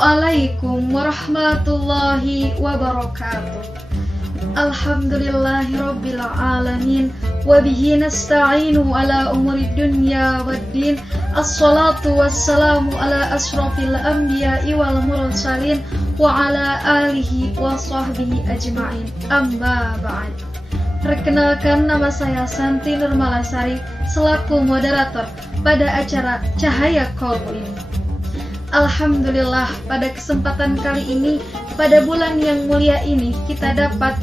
Assalamualaikum warahmatullahi wabarakatuh. Alhamdulillahirabbil alamin wa bihi nasta'inu ala umuri dunya waddin. Assalatu wassalamu ala asrofil anbiya'i wal mursalin wa ala alihi wa sahbihi ajma'in. Amma ba'd. Perkenalkan, nama saya Santi Nurmalasari selaku moderator pada acara Cahaya Kolbu ini. Alhamdulillah, pada kesempatan kali ini, pada bulan yang mulia ini, kita dapat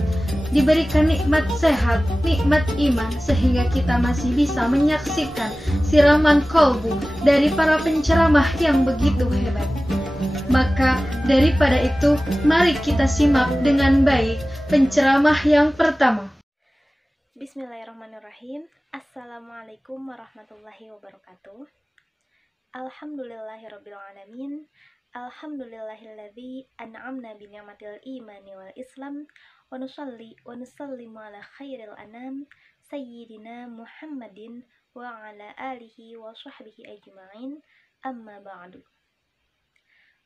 diberikan nikmat sehat, nikmat iman, sehingga kita masih bisa menyaksikan siraman kolbu dari para penceramah yang begitu hebat. Maka daripada itu, mari kita simak dengan baik penceramah yang pertama. Bismillahirrahmanirrahim. Assalamualaikum warahmatullahi wabarakatuh. Alhamdulillahirrabbilalamin. Alhamdulillahilladzi an'amna bi ni'matil imani wal islam wa nusalli wa nusallimu ala khairil anam sayyidina Muhammadin wa ala alihi wa sahbihi ajma'in. Amma ba'du.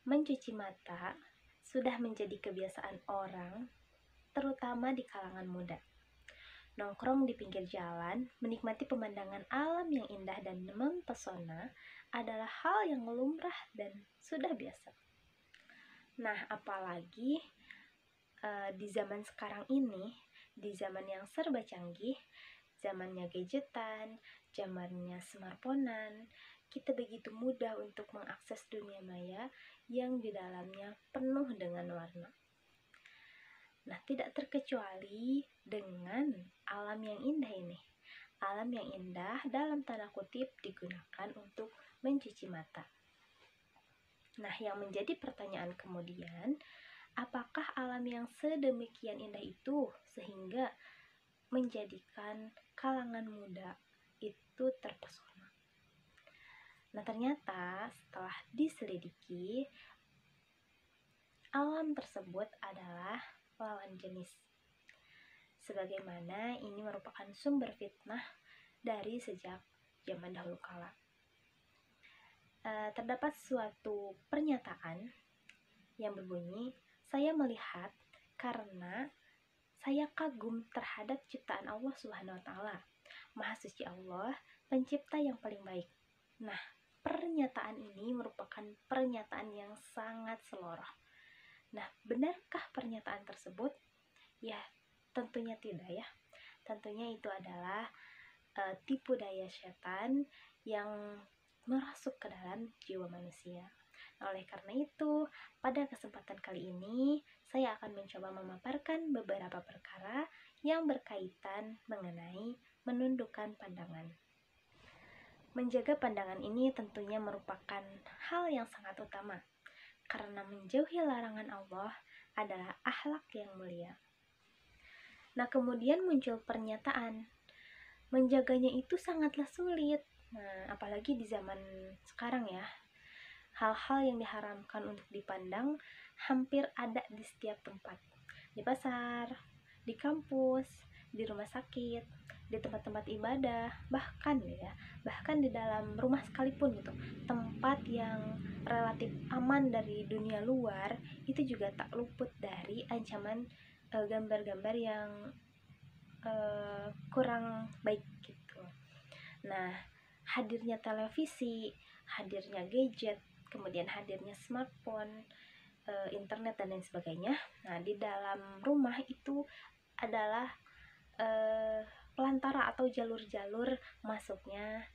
Mencuci mata sudah menjadi kebiasaan orang, terutama di kalangan muda. Nongkrong di pinggir jalan, menikmati pemandangan alam yang indah dan mempesona adalah hal yang lumrah dan sudah biasa. Nah, apalagi di zaman sekarang ini, di zaman yang serba canggih, zamannya gadgetan, zamannya smartphone-an, kita begitu mudah untuk mengakses dunia maya yang di dalamnya penuh dengan warna. Nah, tidak terkecuali dengan alam yang indah ini. Alam yang indah dalam tanda kutip digunakan untuk mencuci mata. Nah, yang menjadi pertanyaan kemudian, apakah alam yang sedemikian indah itu sehingga menjadikan kalangan muda itu terpesona? Nah, ternyata setelah diselidiki, alam tersebut adalah lawan jenis. Sebagaimana ini merupakan sumber fitnah dari sejak zaman dahulu kala. Terdapat suatu pernyataan yang berbunyi, saya melihat karena saya kagum terhadap ciptaan Allah Subhanahu wa Ta'ala. Maha suci Allah, pencipta yang paling baik. Nah, pernyataan ini merupakan pernyataan yang sangat seloroh. Nah, benarkah pernyataan tersebut? Ya, tentunya tidak ya. Tentunya itu adalah tipu daya setan yang merasuk ke dalam jiwa manusia. Nah, oleh karena itu, pada kesempatan kali ini, saya akan mencoba memaparkan beberapa perkara yang berkaitan mengenai menundukkan pandangan. Menjaga pandangan ini tentunya merupakan hal yang sangat utama, karena menjauhi larangan Allah adalah akhlak yang mulia. Nah, kemudian muncul pernyataan, menjaganya itu sangatlah sulit. Nah, apalagi di zaman sekarang ya, hal-hal yang diharamkan untuk dipandang hampir ada di setiap tempat. Di pasar, di kampus, di rumah sakit, di tempat-tempat ibadah, bahkan di dalam rumah sekalipun gitu. Tempat yang relatif aman dari dunia luar itu juga tak luput dari ancaman gambar-gambar yang kurang baik gitu. Nah, hadirnya televisi, hadirnya gadget, kemudian hadirnya smartphone, internet dan lain sebagainya. Nah, di dalam rumah itu adalah pelantara atau jalur-jalur masuknya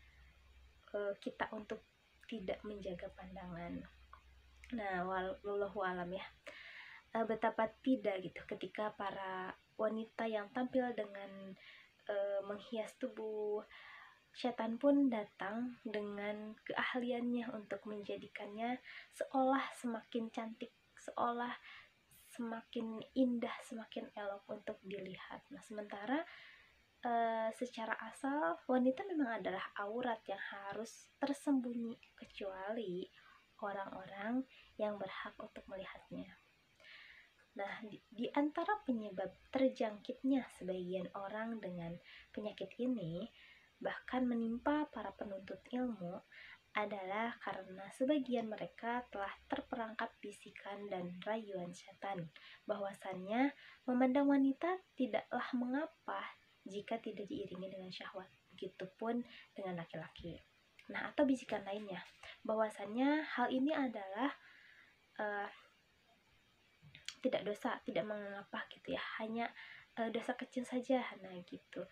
kita untuk tidak menjaga pandangan. Nah, wallahu alam ya. Betapa tidak gitu ketika para wanita yang tampil dengan menghias tubuh, setan pun datang dengan keahliannya untuk menjadikannya seolah semakin cantik, seolah semakin indah, semakin elok untuk dilihat. Nah, sementara secara asal wanita memang adalah aurat yang harus tersembunyi kecuali orang-orang yang berhak untuk melihatnya. Nah, di antara penyebab terjangkitnya sebagian orang dengan penyakit ini, bahkan menimpa para penuntut ilmu, adalah karena sebagian mereka telah terperangkap bisikan dan rayuan setan, bahwasannya memandang wanita tidaklah mengapa jika tidak diiringi dengan syahwat, begitupun dengan laki-laki. Nah, atau bisikan lainnya, bahwasannya hal ini adalah tidak dosa, tidak mengapa gitu ya, hanya dosa kecil saja, nah gitu.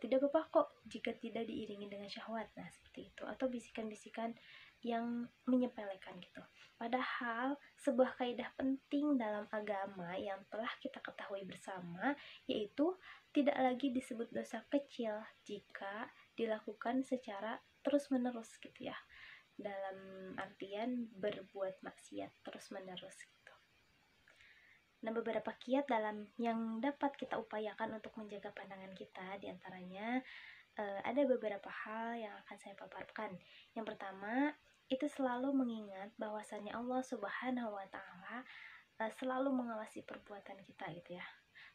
Tidak apa-apa kok jika tidak diiringi dengan syahwat, nah seperti itu. Atau bisikan-bisikan yang menyepelekan gitu. Padahal sebuah kaidah penting dalam agama yang telah kita ketahui bersama, yaitu tidak lagi disebut dosa kecil jika dilakukan secara terus-menerus gitu ya, dalam artian berbuat maksiat terus-menerus gitu. Nah, beberapa kiat dalam yang dapat kita upayakan untuk menjaga pandangan kita, diantaranya ada beberapa hal yang akan saya paparkan. Yang pertama, itu selalu mengingat bahwasannya Allah Subhanahu wa Ta'ala selalu mengawasi perbuatan kita gitu ya.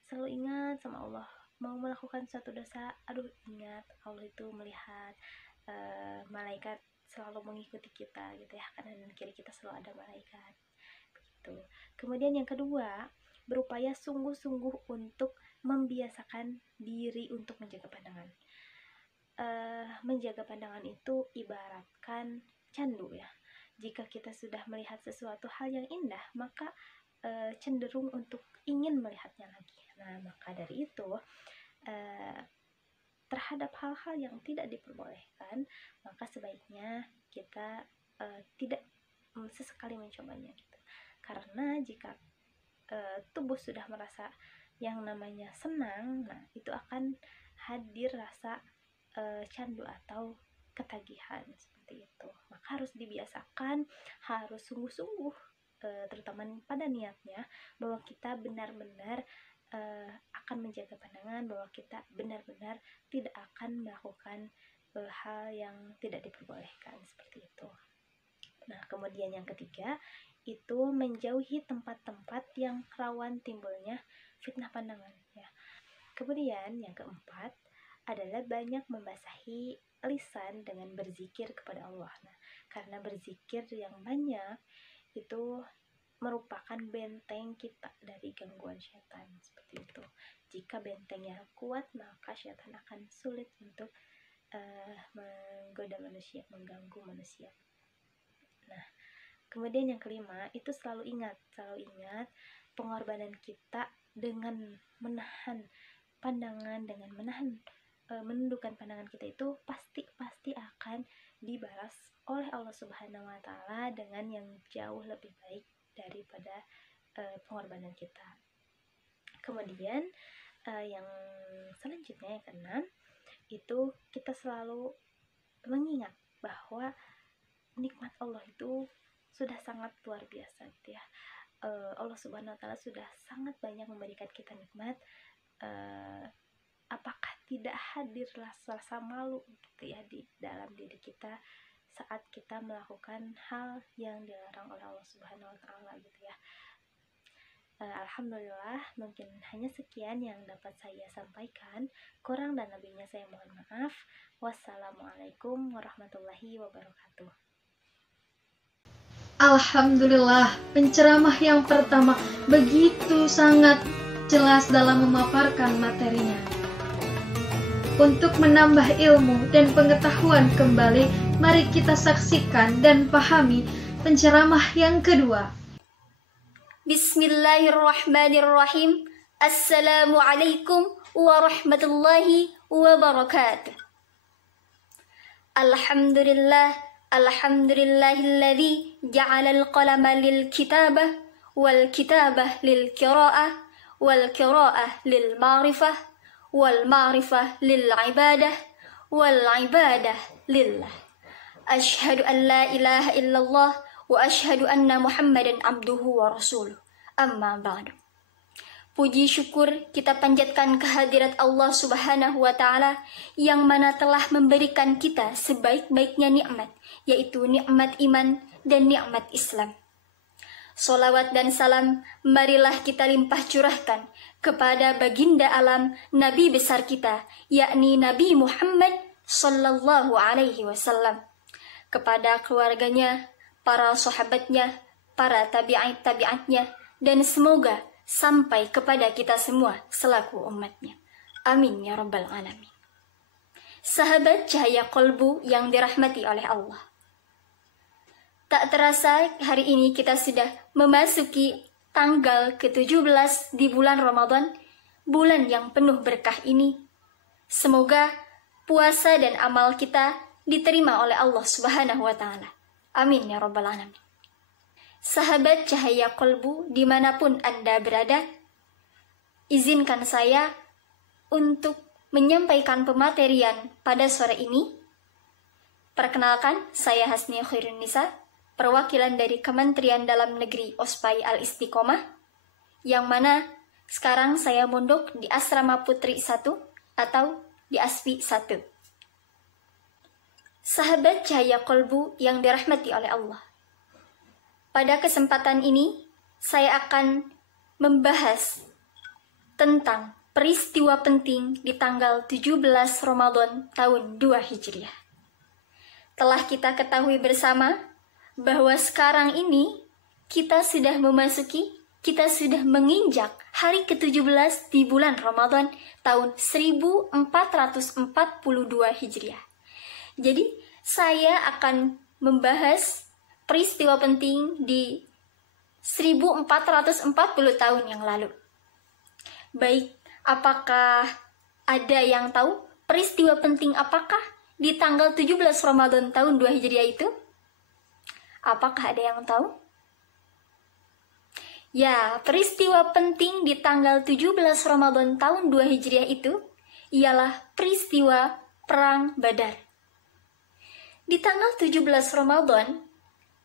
Selalu ingat sama Allah, mau melakukan suatu dosa, aduh ingat Allah itu melihat, malaikat selalu mengikuti kita gitu ya, kanan dan kiri kita selalu ada malaikat. Kemudian yang kedua, berupaya sungguh-sungguh untuk membiasakan diri untuk menjaga pandangan. Menjaga pandangan itu ibaratkan candu ya. Jika kita sudah melihat sesuatu hal yang indah, maka cenderung untuk ingin melihatnya lagi. Nah, maka dari itu terhadap hal-hal yang tidak diperbolehkan, maka sebaiknya kita tidak sesekali mencobanya gitu. Karena jika tubuh sudah merasa yang namanya senang, nah itu akan hadir rasa candu atau ketagihan seperti itu. Maka harus dibiasakan, harus sungguh-sungguh, terutama pada niatnya, bahwa kita benar-benar akan menjaga pandangan, bahwa kita benar-benar tidak akan melakukan hal yang tidak diperbolehkan seperti itu. Nah, kemudian yang ketiga, itu menjauhi tempat-tempat yang rawan timbulnya fitnah pandangan ya. Kemudian yang keempat adalah banyak membasahi lisan dengan berzikir kepada Allah. Nah, karena berzikir yang banyak itu merupakan benteng kita dari gangguan setan seperti itu. Jika bentengnya kuat, maka setan akan sulit untuk menggoda manusia, mengganggu manusia. Nah, kemudian yang kelima, itu selalu ingat pengorbanan kita dengan menahan pandangan, dengan menundukkan pandangan kita itu pasti akan dibalas oleh Allah Subhanahu wa Ta'ala dengan yang jauh lebih baik daripada pengorbanan kita. Kemudian yang selanjutnya, yang keenam, itu kita selalu mengingat bahwa nikmat Allah itu sudah sangat luar biasa gitu ya. Allah Subhanahu wa Ta'ala sudah sangat banyak memberikan kita nikmat. Apakah tidak hadir rasa malu gitu ya di dalam diri kita saat kita melakukan hal yang dilarang oleh Allah Subhanahu wa Ta'ala gitu ya. Alhamdulillah, mungkin hanya sekian yang dapat saya sampaikan. Kurang dan lebihnya saya mohon maaf. Wassalamualaikum warahmatullahi wabarakatuh. Alhamdulillah, penceramah yang pertama begitu sangat jelas dalam memaparkan materinya. Untuk menambah ilmu dan pengetahuan kembali, mari kita saksikan dan pahami penceramah yang kedua. Bismillahirrahmanirrahim. Assalamualaikum warahmatullahi wabarakatuh. Alhamdulillahilladzi ja'alal qalama lil kitabah wal kitabah lil qiraah wal qiraah lil ma'rifah wal ma'rifah lil ibadah wal ibadah lillah. Asyhadu an la ilaha illallah wa asyhadu anna Muhammadan abduhu wa rasuluh. Amma ba'du. Puji syukur kita panjatkan kehadirat Allah Subhanahu wa Ta'ala yang mana telah memberikan kita sebaik-baiknya nikmat, yaitu nikmat iman dan nikmat Islam. Salawat dan salam marilah kita limpah curahkan kepada baginda alam Nabi besar kita, yakni Nabi Muhammad sallallahu alaihi wasallam. kepada keluarganya, para sahabatnya, para tabi'at-tabi'atnya, dan semoga sampai kepada kita semua selaku umatnya. Amin ya rabbal alamin. Sahabat cahaya kolbu yang dirahmati oleh Allah. Tak terasa hari ini kita sudah memasuki tanggal ke-17 di bulan Ramadan, bulan yang penuh berkah ini. Semoga puasa dan amal kita diterima oleh Allah Subhanahu wa Ta'ala. Amin ya rabbal alamin. Sahabat cahaya kolbu dimanapun Anda berada, izinkan saya untuk menyampaikan pematerian pada sore ini. Perkenalkan, saya Hasni Khairun Nisa, perwakilan dari Kementerian Dalam Negeri Ospai Al-Istiqomah, yang mana sekarang saya mondok di Asrama Putri 1 atau di Asfi 1. Sahabat cahaya kolbu yang dirahmati oleh Allah. Pada kesempatan ini, saya akan membahas tentang peristiwa penting di tanggal 17 Ramadan tahun 2 Hijriah. Telah kita ketahui bersama bahwa sekarang ini kita sudah menginjak hari ke-17 di bulan Ramadan tahun 1442 Hijriah. Jadi, saya akan membahas peristiwa penting di 1440 tahun yang lalu. Baik, apakah ada yang tahu peristiwa penting apakah di tanggal 17 Ramadan tahun 2 Hijriah itu? Apakah ada yang tahu? Ya, peristiwa penting di tanggal 17 Ramadan tahun 2 Hijriah itu ialah peristiwa Perang Badar. Di tanggal 17 Ramadan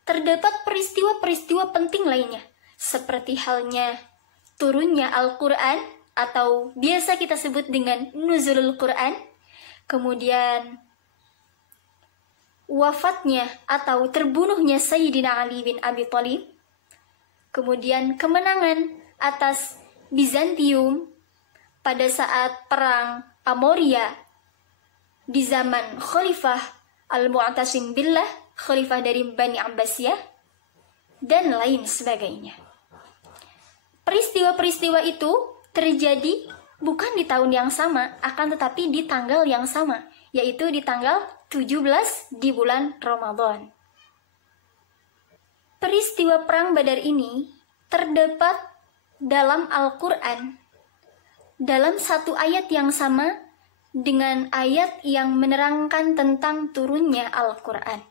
terdapat peristiwa-peristiwa penting lainnya, seperti halnya turunnya Al-Quran atau biasa kita sebut dengan Nuzulul Quran, kemudian wafatnya atau terbunuhnya Sayyidina Ali bin Abi Thalib, kemudian kemenangan atas Bizantium pada saat perang Amoria di zaman Khalifah Al-Mu'tasim Billah, khalifah dari Bani Abbasiyah, dan lain sebagainya. Peristiwa-peristiwa itu terjadi bukan di tahun yang sama, akan tetapi di tanggal yang sama, yaitu di tanggal 17 di bulan Ramadan. Peristiwa Perang Badar ini terdapat dalam Al-Quran dalam satu ayat yang sama dengan ayat yang menerangkan tentang turunnya Al-Quran.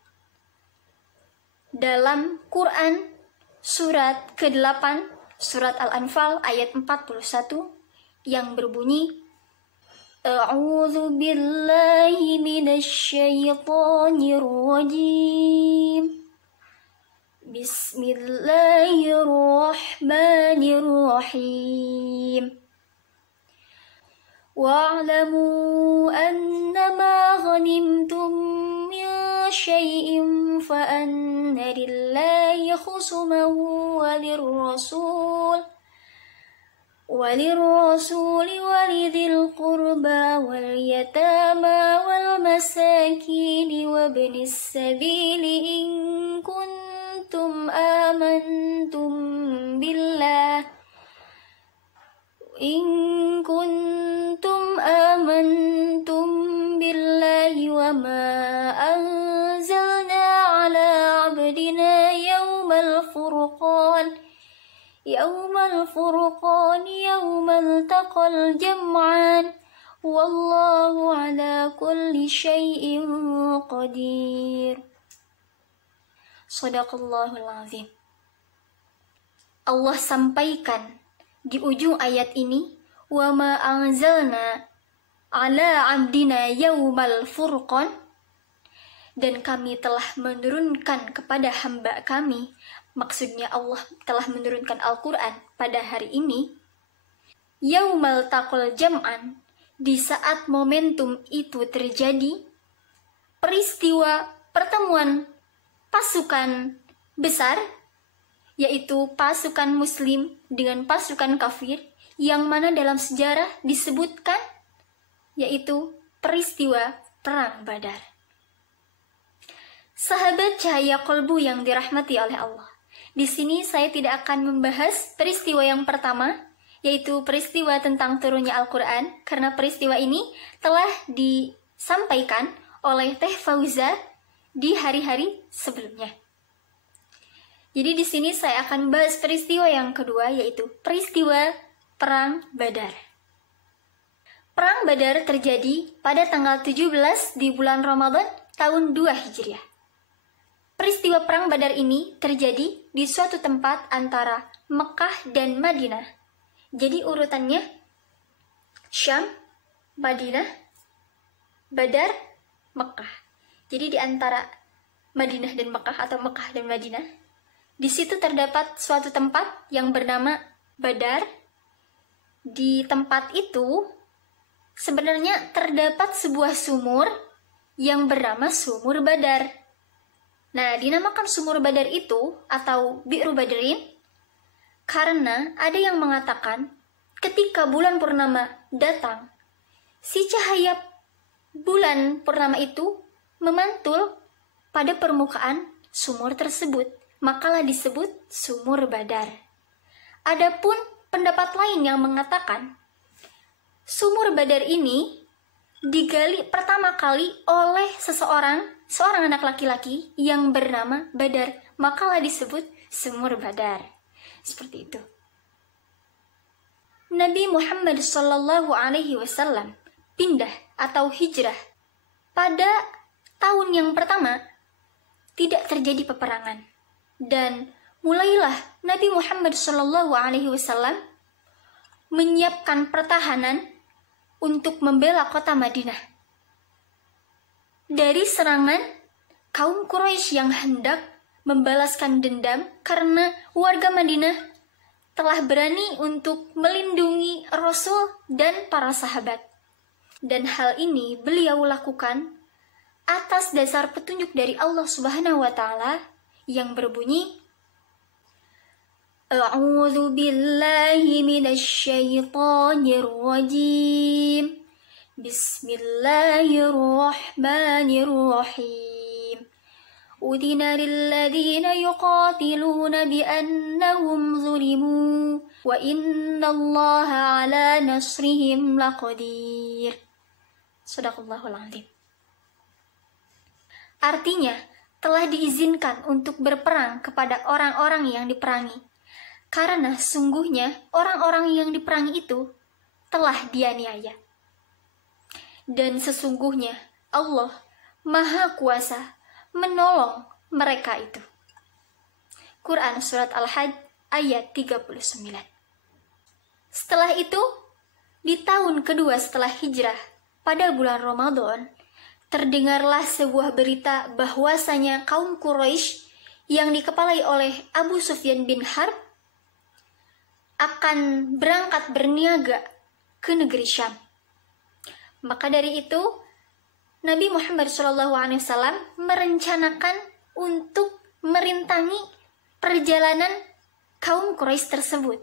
Dalam Quran surat ke-8, surat Al-Anfal ayat 41 yang berbunyi, A'udzu billahi minasyaitonir rajim. Bismillahirrahmanirrahim. Wa'lamu annama ghanimtum min syai'in fa anna lillahi khusmahu walirrasul walidhil qurba wal yatama wal masakin wa ibnis sabili in kuntum amantum billahi wa ma anzalna ala abdina yawmal furqan yawmal taqal jam'an wallahu ala kulli syai'in qadir. Shadaqallahul azim. Allah sampaikan di ujung ayat ini, wa ma anzalna ala abdina yaumal furqan, dan kami telah menurunkan kepada hamba kami, maksudnya Allah telah menurunkan Al-Quran pada hari ini, yaumal taqal jam'an, di saat momentum itu terjadi, peristiwa pertemuan pasukan besar, yaitu pasukan muslim dengan pasukan kafir, yang mana dalam sejarah disebutkan yaitu peristiwa Perang Badar. Sahabat cahaya kolbu yang dirahmati oleh Allah. Di sini saya tidak akan membahas peristiwa yang pertama, yaitu peristiwa tentang turunnya Al-Quran, karena peristiwa ini telah disampaikan oleh Teh Fauza di hari-hari sebelumnya. Jadi di sini saya akan bahas peristiwa yang kedua, yaitu peristiwa Perang Badar. Perang Badar terjadi pada tanggal 17 di bulan Ramadan tahun 2 Hijriah. Peristiwa Perang Badar ini terjadi di suatu tempat antara Mekah dan Madinah. Jadi urutannya Syam, Madinah, Badar, Mekah. Jadi di antara Madinah dan Mekah atau Mekah dan Madinah, di situ terdapat suatu tempat yang bernama Badar. Di tempat itu sebenarnya terdapat sebuah sumur yang bernama Sumur Badar. Nah, dinamakan Sumur Badar itu atau Bi'ru Badrin karena ada yang mengatakan ketika bulan purnama datang, si cahaya bulan purnama itu memantul pada permukaan sumur tersebut, makalah disebut Sumur Badar. Adapun pendapat lain yang mengatakan Sumur Badar ini digali pertama kali oleh seorang anak laki-laki yang bernama Badar, makalah disebut Sumur Badar. Seperti itu. Nabi Muhammad SAW pindah atau hijrah pada tahun yang pertama tidak terjadi peperangan, dan mulailah Nabi Muhammad SAW menyiapkan pertahanan untuk membela kota Madinah dari serangan kaum Quraisy yang hendak membalaskan dendam karena warga Madinah telah berani untuk melindungi Rasul dan para sahabat. Dan hal ini beliau lakukan atas dasar petunjuk dari Allah Subhanahu wa taala yang berbunyi, A'udzu billahi minasy syaithanir rajim. Bismillahirrahmanirrahim. Udina lilladzina yuqatiluna biannahum zulimu wa innallaha ala nasrihim laqadir. Shadaqallahul azim. Artinya, telah diizinkan untuk berperang kepada orang-orang yang diperangi, karena sungguhnya orang-orang yang diperangi itu telah dianiaya. Dan sesungguhnya Allah Maha Kuasa menolong mereka itu. Quran Surat Al-Hajj ayat 39. Setelah itu, di tahun kedua setelah hijrah, pada bulan Ramadan, terdengarlah sebuah berita bahwasanya kaum Quraisy yang dikepalai oleh Abu Sufyan bin Harb akan berangkat berniaga ke negeri Syam. Maka dari itu, Nabi Muhammad SAW merencanakan untuk merintangi perjalanan kaum Quraisy tersebut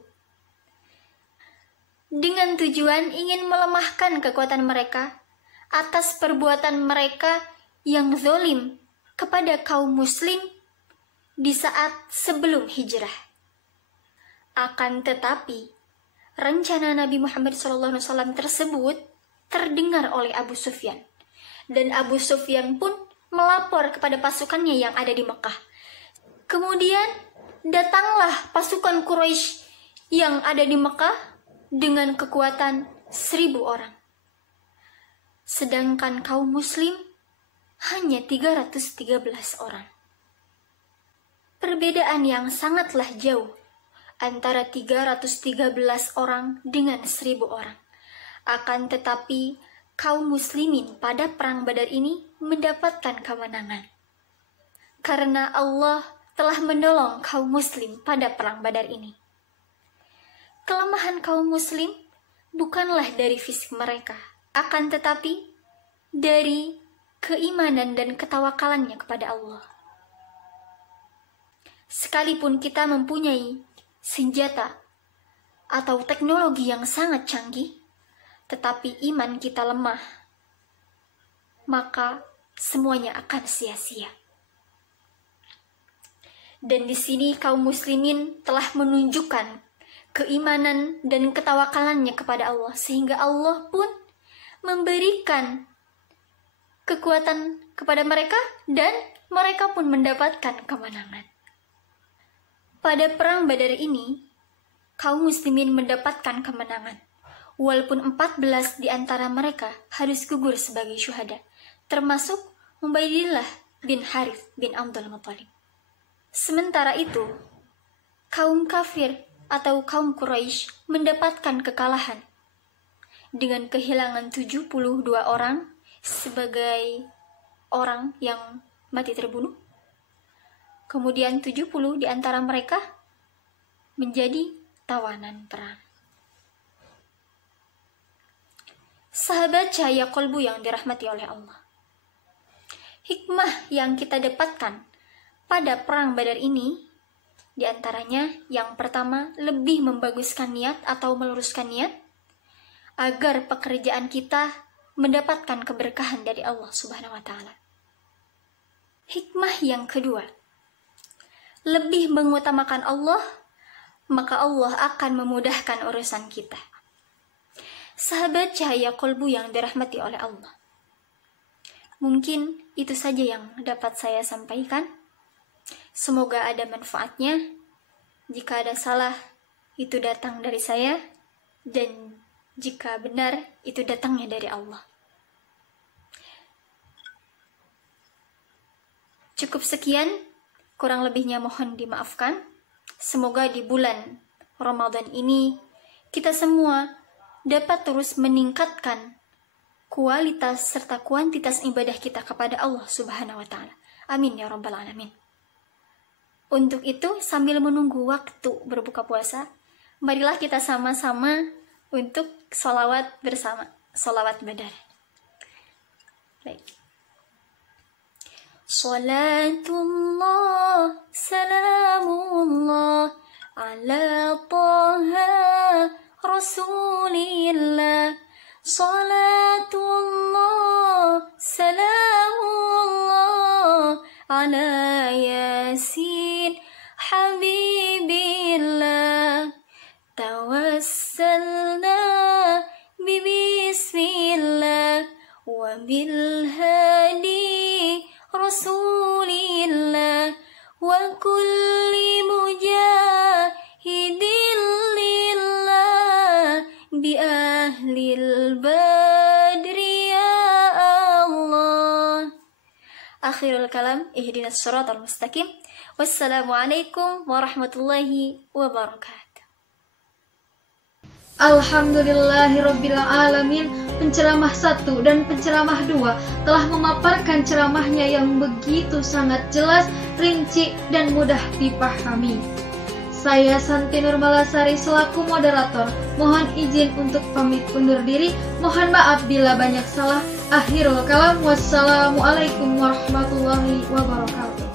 dengan tujuan ingin melemahkan kekuatan mereka atas perbuatan mereka yang zalim kepada kaum muslim di saat sebelum hijrah. Akan tetapi, rencana Nabi Muhammad SAW tersebut terdengar oleh Abu Sufyan. Dan Abu Sufyan pun melapor kepada pasukannya yang ada di Mekah. Kemudian datanglah pasukan Quraisy yang ada di Mekah dengan kekuatan 1.000 orang. Sedangkan kaum muslim hanya 313 orang. Perbedaan yang sangatlah jauh antara 313 orang dengan 1.000 orang. Akan tetapi, kaum muslimin pada perang Badar ini mendapatkan kemenangan. Karena Allah telah menolong kaum muslim pada perang Badar ini. Kelemahan kaum muslim bukanlah dari fisik mereka, akan tetapi dari keimanan dan ketawakalannya kepada Allah. Sekalipun kita mempunyai senjata atau teknologi yang sangat canggih, tetapi iman kita lemah, maka semuanya akan sia-sia. Dan di sini kaum muslimin telah menunjukkan keimanan dan ketawakalannya kepada Allah, sehingga Allah pun memberikan kekuatan kepada mereka dan mereka pun mendapatkan kemenangan. Pada perang Badar ini, kaum muslimin mendapatkan kemenangan, walaupun 14 di antara mereka harus gugur sebagai syuhada, termasuk Ubaidillah bin Harith bin Abdul Muttalib. Sementara itu, kaum kafir atau kaum Quraisy mendapatkan kekalahan dengan kehilangan 72 orang sebagai orang yang mati terbunuh. Kemudian 70 di antara mereka menjadi tawanan perang. Sahabat cahaya kolbu yang dirahmati oleh Allah, hikmah yang kita dapatkan pada perang Badar ini, di antaranya yang pertama, lebih membaguskan niat atau meluruskan niat agar pekerjaan kita mendapatkan keberkahan dari Allah Subhanahu wa taala. Hikmah yang kedua, lebih mengutamakan Allah, maka Allah akan memudahkan urusan kita. Sahabat cahaya kolbu yang dirahmati oleh Allah, mungkin itu saja yang dapat saya sampaikan. Semoga ada manfaatnya. Jika ada salah, itu datang dari saya, dan jika benar, itu datangnya dari Allah. Cukup sekian, kurang lebihnya mohon dimaafkan. Semoga di bulan Ramadan ini kita semua dapat terus meningkatkan kualitas serta kuantitas ibadah kita kepada Allah Subhanahu wa taala. Amin ya rabbal alamin. Untuk itu, sambil menunggu waktu berbuka puasa, marilah kita sama-sama untuk sholawat bersama, sholawat Badar. Baik. Salatullah, salamullah, ala taha rasulillah. Salatullah, salamullah, ala yasin habibillah. Tawassalna bismillah wa bil hadi rasulillah wa kulli mujahidin lillah bi ahlil badri ya Allah. Akhirul kalam, ihdinas siratal mustaqim. Wassalamualaikum warahmatullahi wabarakatuh. Alhamdulillahirrabbilalamin. Penceramah 1 dan penceramah 2 telah memaparkan ceramahnya yang begitu sangat jelas, rinci, dan mudah dipahami. Saya Santi Nurmalasari selaku moderator, mohon izin untuk pamit undur diri. Mohon maaf bila banyak salah. Akhirul kalam, wassalamualaikum warahmatullahi wabarakatuh.